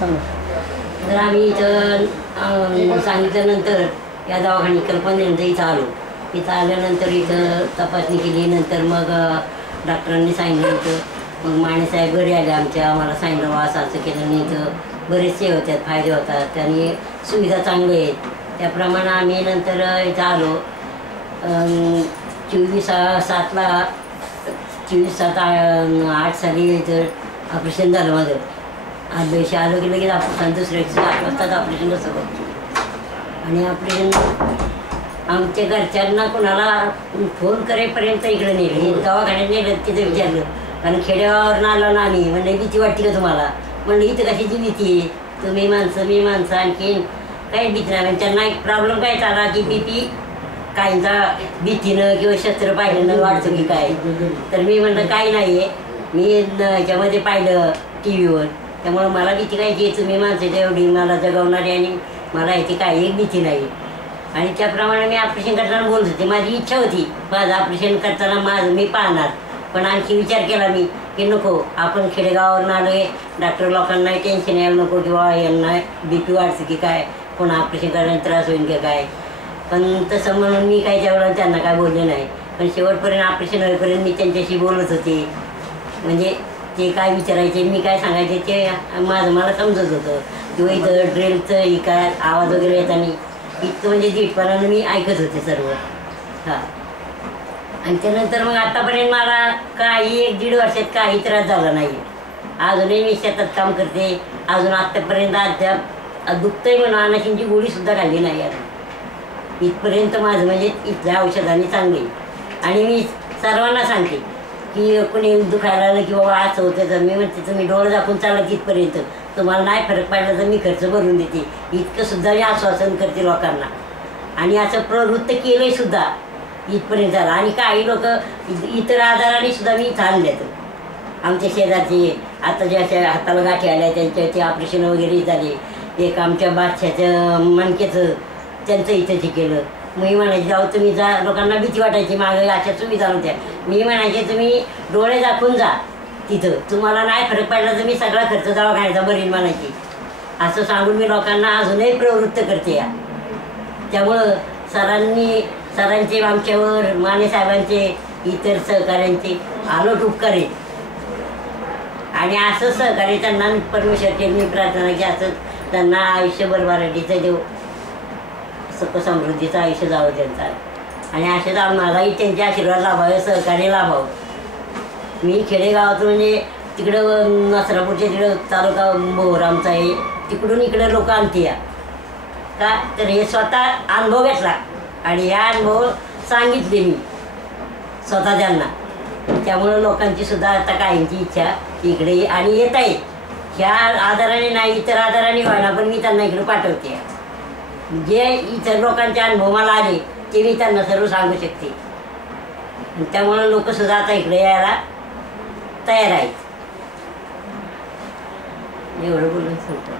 तर आम्ही इथं सांगितल्यानंतर या दवाखान्यात कल्पनेनंतर इथं आलो. इथं आल्यानंतर इथं तपासणी केली. नंतर मग डॉक्टरांनी सांगितलं होतं. मग माणेसाहेब घरी आले आमच्या. आम्हाला सांगितलं बा असं असं केलं नाही. इथं बरेचसे होतात, फायदे होतात आणि सुविधा चांगल्या आहेत. त्याप्रमाणे आम्ही नंतर इथं आलो. 24/7/8 साली इथं ऑपरेशन झालं माझं. 8 दिवशी आलो की लगेच आपण दुसऱ्या दिवशी 8 वाजताच ऑपरेशन कसं करतो. आणि ऑपरेशन आमच्या घरच्यांना कोणाला फोन करेपर्यंत इकडे नेलं. दवाखान्यात नेलं तिथं विचारलं. कारण खेड्यावरून आलो ना आम्ही. म्हणजे भीती वाटते का तुम्हाला? म्हणलं इथं कशाची भीती आहे? तुम्ही माणसं मी माणसं आणखीन काही भीती नाही. त्यांना एक प्रॉब्लेम काय झाला की BP काहींचा भीतीनं किंवा शस्त्र पाहिल्यानं वाढतो की काय. तर मी म्हणलं काही नाही आहे. मी याच्यामध्ये पाहिलं TV वर. त्यामुळं मला भीती काय की तुम्ही माणसं एवढी मला जगवणारी आणि मला याची काही एक भीती नाही. आणि त्याप्रमाणे मी ऑपरेशन करताना बोलत होते. माझी इच्छा होती माझं ऑपरेशन करताना माझं मी पाहणार. पण आणखी विचार केला मी की नको, आपण खेडेगावावरून आलो आहे. डॉक्टर लोकांना टेन्शन यायला नको किंवा यांना BP वाढतं की काय, कोणा ऑपरेशन करायला त्रास होईल की काय. पण तसं म्हणून मी काही त्यावेळेला त्यांना काय बोलले नाही. पण शेवटपर्यंत ऑपरेशन होईपर्यंत मी त्यांच्याशी बोलत होते. म्हणजे ते काय विचारायचे मी काय सांगायचे ते माझं मला समजत होतं. किंवा इथं ड्रिलचं ही काय आवाज वगैरे येताना इतकं म्हणजे दीटपणानं मी ऐकत होते सर्व. हां. आणि त्यानंतर मग आतापर्यंत मला काही 1-1.5 वर्षात काही त्रास झाला नाही. अजूनही मी शेतात काम करते. अजून आत्तापर्यंत अद्याप दुखतंय म्हणून अनाशींची गोळीसुद्धा खाल्ली नाही अजून. इथपर्यंत माझं म्हणजे इथल्या औषधाने चांगली. आणि मी सर्वांना सांगते की कोणी दुखायला लागलं की बाबा असं होतं तर मी म्हणते तुम्ही डोळं दाखवून चालत इथपर्यंत. तुम्हाला नाही फरक पडला तर मी खर्च भरून देते. इतकंसुद्धा मी आश्वासन करते लोकांना. आणि असं प्रवृत्त केलंय सुद्धा इथपर्यंत झालं. आणि काही लोक इतर आजाराने सुद्धा मी इथं आणल्यात. आमच्या शेजारचे आता ज्या अशा हाताला गाठी आल्या त्यांचे ऑपरेशन वगैरे झाले. एक आमच्या बादशाचं मणक्याचं त्यांचं इथं केलं. मी म्हणायचे जाऊ तुम्ही जा. लोकांना भीती वाटायची मागं अशा सुविधा नव्हत्या. मी म्हणायचे तुम्ही डोळे दाखवून जा तिथं. तुम्हाला नाही फरक पडला तर मी सगळा खर्च दवाखान्याचा भरीन म्हणायची. असं सांगून मी लोकांना अजूनही प्रवृत्त करते या. त्यामुळं सरांचे आमच्यावर मानेसाहेबांचे इतर सहकाऱ्यांचे आलोट उपकार आहेत. आणि असं सहकार्य त्यांना परमेश्वरचे मी प्रार्थना की असं त्यांना आयुष्यभर भराटीचं देव सुख समृद्धीचं आयुष्य जावं त्यांचा. आणि असे जाऊन मलाही त्यांचे आशीर्वाद लाभावे, सहकार्य लाभावं. मी खेडेगावातून म्हणजे तिकडं नसरापूरच्या तिकडं तालुका मोहोर आमचा आहे. तिकडून इकडं लोक आणते या का तर हे स्वतः अनुभव घेतला. आणि ह्या अनुभव सांगितले मी स्वतः त्यांना. त्यामुळं लोकांची सुद्धा आता काहींची इच्छा इकडे आणि येत आहे. ह्या आधाराने नाही इतर आधाराने व्हायला पण मी त्यांना इकडे पाठवते. जे इतर लोकांचे अनुभव मला आले ते मी त्यांना सर्व सांगू शकते. त्यामुळं लोकसुद्धा आता इकडे यायला तयार आहेत. एवढं बोलून सांगतो.